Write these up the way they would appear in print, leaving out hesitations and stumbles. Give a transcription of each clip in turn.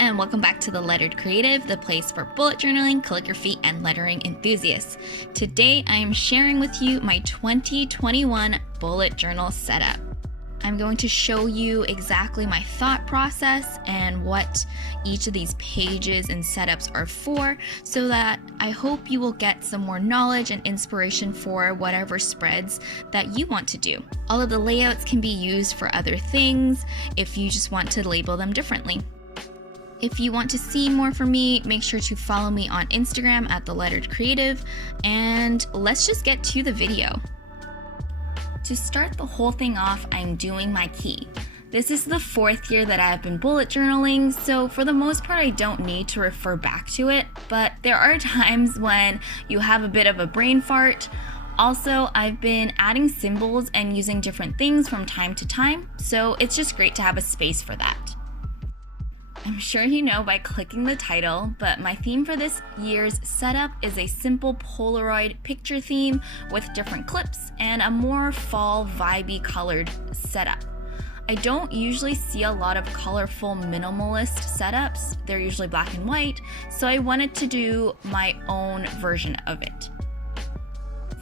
and welcome back to The Lettered Creative, the place for bullet journaling, calligraphy, and lettering enthusiasts. Today I am sharing with you my 2021 bullet journal setup. I'm going to show you exactly my thought process and what each of these pages and setups are for, so that I hope you will get some more knowledge and inspiration for whatever spreads that you want to do. All of the layouts can be used for other things if you just want to label them differently. If you want to see more from me, make sure to follow me on Instagram at The Lettered Creative, and let's just get to the video. To start the whole thing off, I'm doing my key. This is the 4th year that I've been bullet journaling, so for the most part I don't need to refer back to it, but there are times when you have a bit of a brain fart. Also, I've been adding symbols and using different things from time to time, so it's just great to have a space for that. I'm sure you know by clicking the title, but my theme for this year's setup is a simple Polaroid picture theme with different clips and a more fall vibey colored setup. I don't usually see a lot of colorful minimalist setups. They're usually black and white, so I wanted to do my own version of it.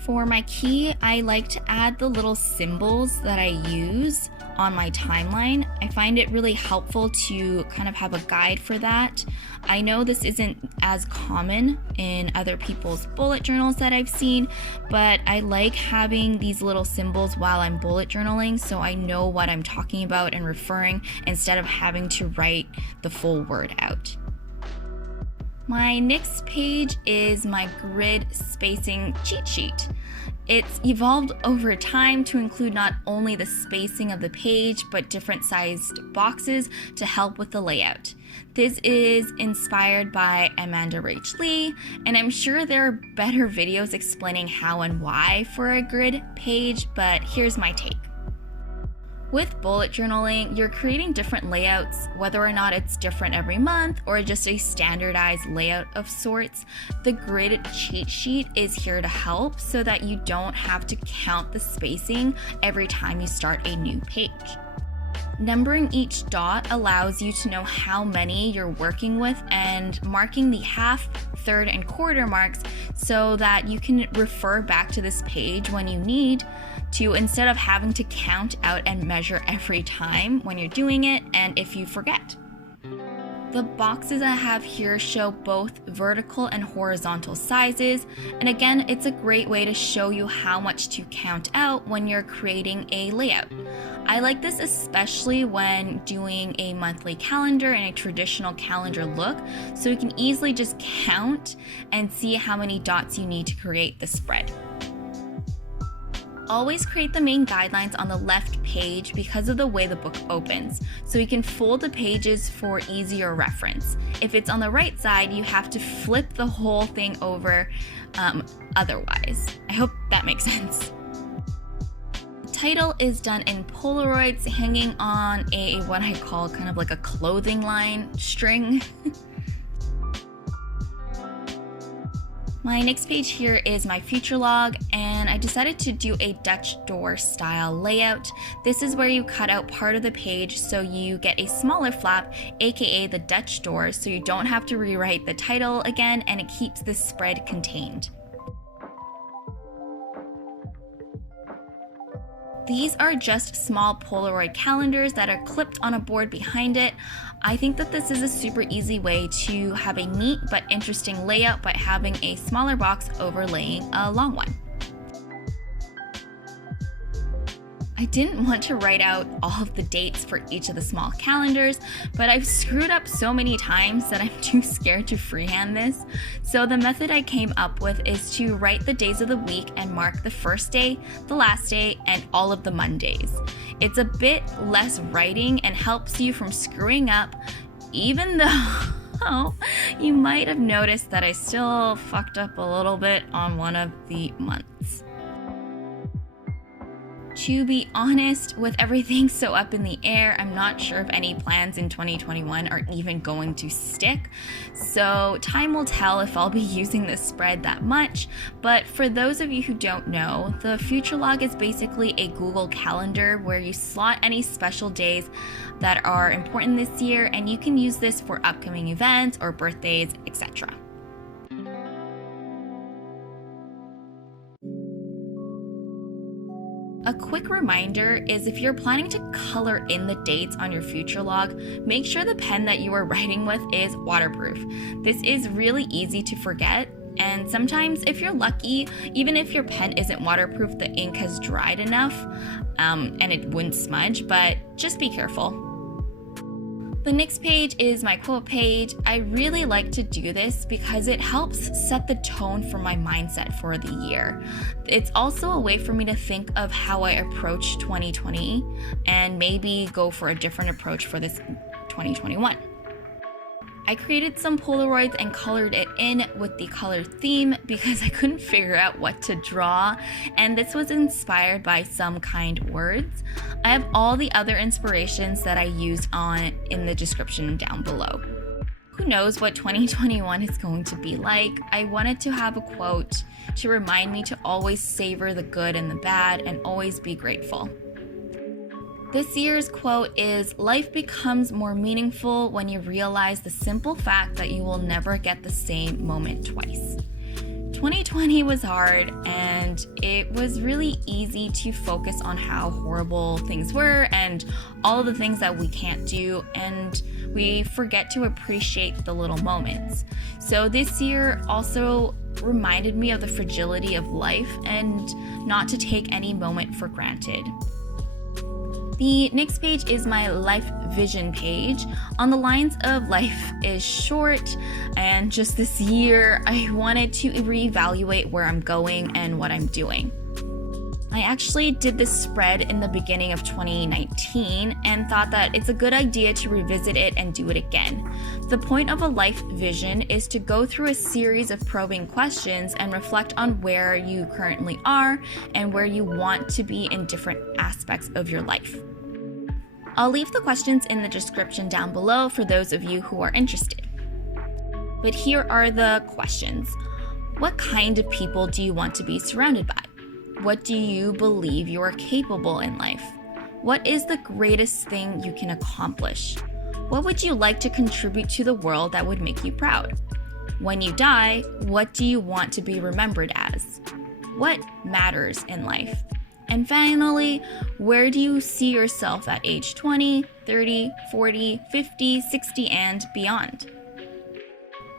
For my key, I like to add the little symbols that I use on my timeline. I find it really helpful to kind of have a guide for that. I know this isn't as common in other people's bullet journals that I've seen, but I like having these little symbols while I'm bullet journaling so I know what I'm talking about and referring instead of having to write the full word out. My next page is my grid spacing cheat sheet. It's evolved over time to include not only the spacing of the page, but different sized boxes to help with the layout. This is inspired by Amanda Rach Lee, and I'm sure there are better videos explaining how and why for a grid page, but here's my take. With bullet journaling, you're creating different layouts, whether or not it's different every month or just a standardized layout of sorts. The grid cheat sheet is here to help so that you don't have to count the spacing every time you start a new page. Numbering each dot allows you to know how many you're working with and marking the half, third, and quarter marks so that you can refer back to this page when you need to, instead of having to count out and measure every time when you're doing it and if you forget. The boxes I have here show both vertical and horizontal sizes, and again, it's a great way to show you how much to count out when you're creating a layout. I like this especially when doing a monthly calendar and a traditional calendar look, so you can easily just count and see how many dots you need to create the spread. Always create the main guidelines on the left page because of the way the book opens, so you can fold the pages for easier reference. If it's on the right side, you have to flip the whole thing over otherwise. I hope that makes sense. The title is done in Polaroids hanging on a what I call kind of like a clothing line string. My next page here is my future log, and I decided to do a Dutch door style layout. This is where you cut out part of the page so you get a smaller flap, aka the Dutch door, so you don't have to rewrite the title again, and it keeps the spread contained. These are just small Polaroid calendars that are clipped on a board behind it. I think that this is a super easy way to have a neat but interesting layout by having a smaller box overlaying a long one. I didn't want to write out all of the dates for each of the small calendars, but I've screwed up so many times that I'm too scared to freehand this. So the method I came up with is to write the days of the week and mark the first day, the last day, and all of the Mondays. It's a bit less writing and helps you from screwing up, even though you might have noticed that I still fucked up a little bit on one of the months. To be honest, with everything so up in the air, I'm not sure if any plans in 2021 are even going to stick. So time will tell if I'll be using this spread that much. But for those of you who don't know, the Future Log is basically a Google Calendar where you slot any special days that are important this year, and you can use this for upcoming events or birthdays, etc. A quick reminder is if you're planning to color in the dates on your Future Log, make sure the pen that you are writing with is waterproof. This is really easy to forget, and sometimes if you're lucky, even if your pen isn't waterproof, the ink has dried enough and it wouldn't smudge, but just be careful. The next page is my quote page. I really like to do this because it helps set the tone for my mindset for the year. It's also a way for me to think of how I approach 2020 and maybe go for a different approach for this 2021. I created some Polaroids and colored it in with the color theme because I couldn't figure out what to draw, and this was inspired by some kind words. I have all the other inspirations that I used in the description down below. Who knows what 2021 is going to be like? I wanted to have a quote to remind me to always savor the good and the bad and always be grateful. This year's quote is, "Life becomes more meaningful when you realize the simple fact that you will never get the same moment twice." 2020 was hard, and it was really easy to focus on how horrible things were and all of the things that we can't do, and we forget to appreciate the little moments. So this year also reminded me of the fragility of life and not to take any moment for granted. The next page is my life vision page. On the lines of life is short, and just this year I wanted to reevaluate where I'm going and what I'm doing. I actually did this spread in the beginning of 2019 and thought that it's a good idea to revisit it and do it again. The point of a life vision is to go through a series of probing questions and reflect on where you currently are and where you want to be in different aspects of your life. I'll leave the questions in the description down below for those of you who are interested. But here are the questions. What kind of people do you want to be surrounded by? What do you believe you are capable in life? What is the greatest thing you can accomplish? What would you like to contribute to the world that would make you proud? When you die, what do you want to be remembered as? What matters in life? And finally, where do you see yourself at age 20, 30, 40, 50, 60, and beyond?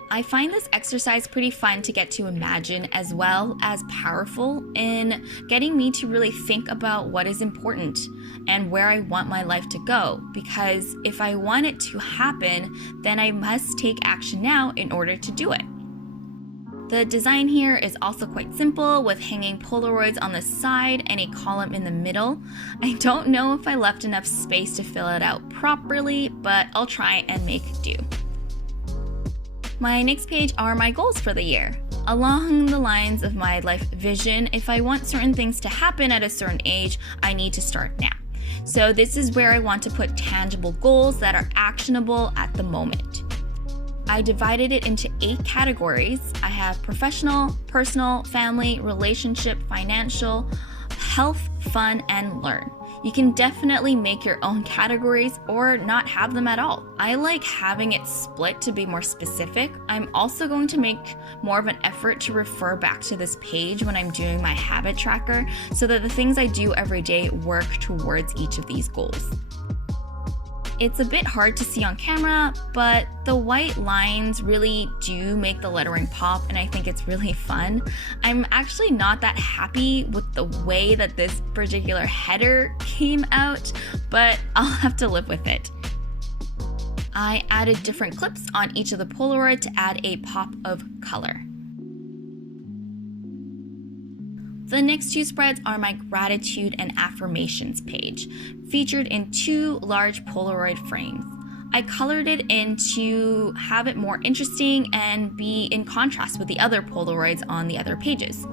I find this exercise pretty fun to get to imagine, as well as powerful in getting me to really think about what is important and where I want my life to go, because if I want it to happen, then I must take action now in order to do it. The design here is also quite simple, with hanging Polaroids on the side and a column in the middle. I don't know if I left enough space to fill it out properly, but I'll try and make do. My next page are my goals for the year. Along the lines of my life vision, if I want certain things to happen at a certain age, I need to start now. So this is where I want to put tangible goals that are actionable at the moment. I divided it into 8 categories. I have professional, personal, family, relationship, financial, health, fun, and learn. You can definitely make your own categories or not have them at all. I like having it split to be more specific. I'm also going to make more of an effort to refer back to this page when I'm doing my habit tracker so that the things I do every day work towards each of these goals. It's a bit hard to see on camera, but the white lines really do make the lettering pop, and I think it's really fun. I'm actually not that happy with the way that this particular header came out, but I'll have to live with it. I added different clips on each of the Polaroid to add a pop of color. The next 2 spreads are my gratitude and affirmations page, featured in 2 large Polaroid frames. I colored it in to have it more interesting and be in contrast with the other Polaroids on the other pages.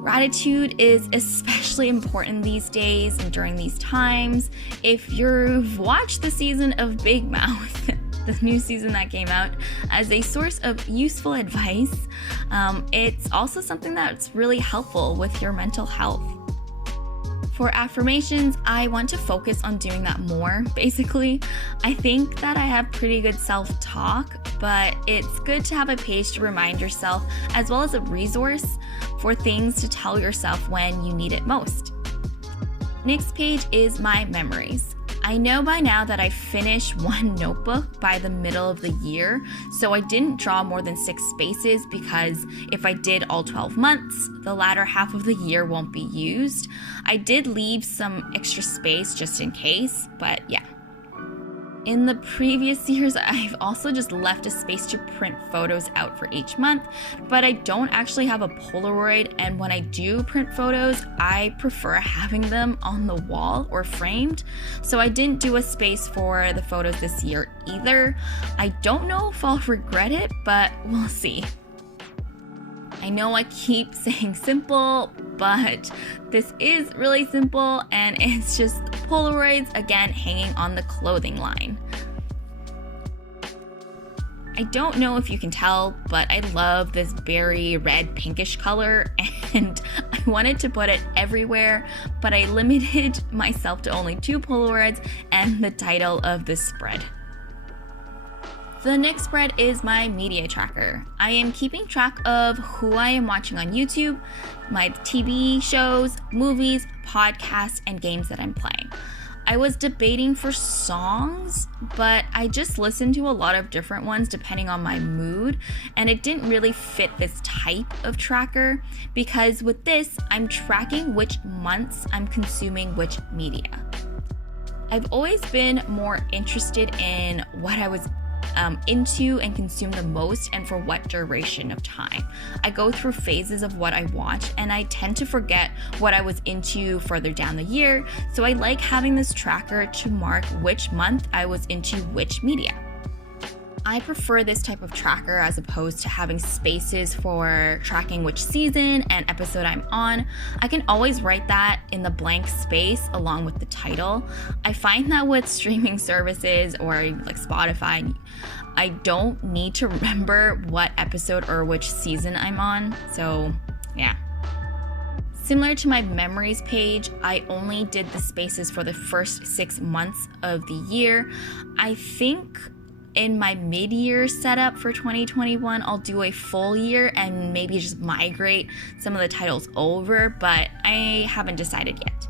Gratitude is especially important these days and during these times. If you've watched the season of Big Mouth, the new season that came out, as a source of useful advice, it's also something that's really helpful with your mental health. For affirmations, I want to focus on doing that more, basically. I think that I have pretty good self-talk, but it's good to have a page to remind yourself, as well as a resource for things to tell yourself when you need it most. Next page is my memories. I know by now that I finished one notebook by the middle of the year, so I didn't draw more than 6 spaces because if I did all 12 months, the latter half of the year won't be used. I did leave some extra space just in case, but yeah. In the previous years, I've also just left a space to print photos out for each month, but I don't actually have a Polaroid, and when I do print photos, I prefer having them on the wall or framed, so I didn't do a space for the photos this year either. I don't know if I'll regret it, but we'll see. I know I keep saying simple, but this is really simple, and it's just Polaroids again hanging on the clothing line. I don't know if you can tell, but I love this berry red pinkish color, and I wanted to put it everywhere, but I limited myself to only 2 Polaroids and the title of this spread. The next spread is my media tracker. I am keeping track of who I am watching on YouTube, my TV shows, movies, podcasts, and games that I'm playing. I was debating for songs, but I just listened to a lot of different ones depending on my mood, and it didn't really fit this type of tracker because with this, I'm tracking which months I'm consuming which media. I've always been more interested in what I was into and consume the most and for what duration of time. I go through phases of what I watch, and I tend to forget what I was into further down the year, so I like having this tracker to mark which month I was into which media. I prefer this type of tracker as opposed to having spaces for tracking which season and episode I'm on. I can always write that in the blank space along with the title. I find that with streaming services or like Spotify, I don't need to remember what episode or which season I'm on, so yeah. Similar to my memories page, I only did the spaces for the first 6 months of the year. I think in my mid-year setup for 2021, I'll do a full year and maybe just migrate some of the titles over, but I haven't decided yet.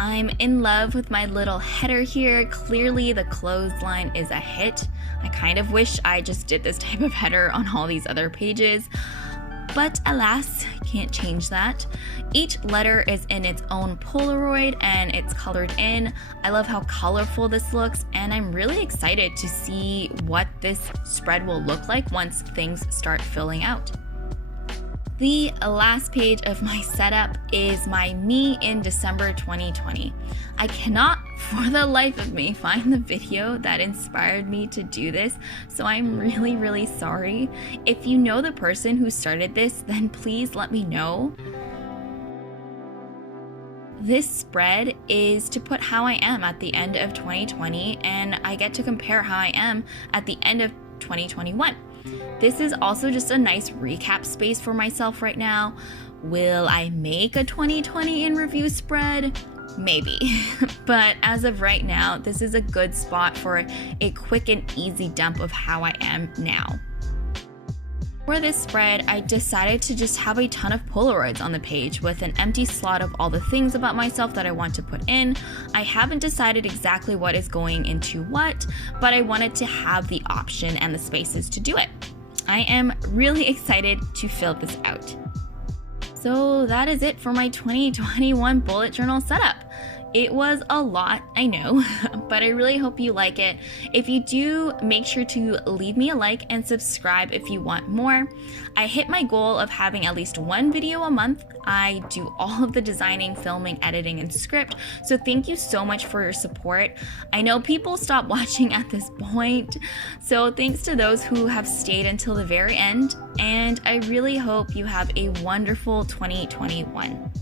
I'm in love with my little header here. Clearly the clothesline is a hit. I kind of wish I just did this type of header on all these other pages, but alas, can't change that. Each letter is in its own Polaroid and it's colored in. I love how colorful this looks, and I'm really excited to see what this spread will look like once things start filling out. The last page of my setup is my me in December 2020. I cannot for the life of me find the video that inspired me to do this, so I'm really sorry. If you know the person who started this, then please let me know. This spread is to put how I am at the end of 2020, and I get to compare how I am at the end of 2021. This is also just a nice recap space for myself right now. Will I make a 2020 in review spread? Maybe, but as of right now, this is a good spot for a quick and easy dump of how I am now. For this spread, I decided to just have a ton of Polaroids on the page with an empty slot of all the things about myself that I want to put in. I haven't decided exactly what is going into what, but I wanted to have the option and the spaces to do it. I am really excited to fill this out. So that is it for my 2021 bullet journal setup. It was a lot, I know, but I really hope you like it. If you do, make sure to leave me a like and subscribe if you want more. I hit my goal of having at least one video a month. I do all of the designing, filming, editing, and script, so thank you so much for your support. I know people stop watching at this point, so thanks to those who have stayed until the very end, and I really hope you have a wonderful 2021.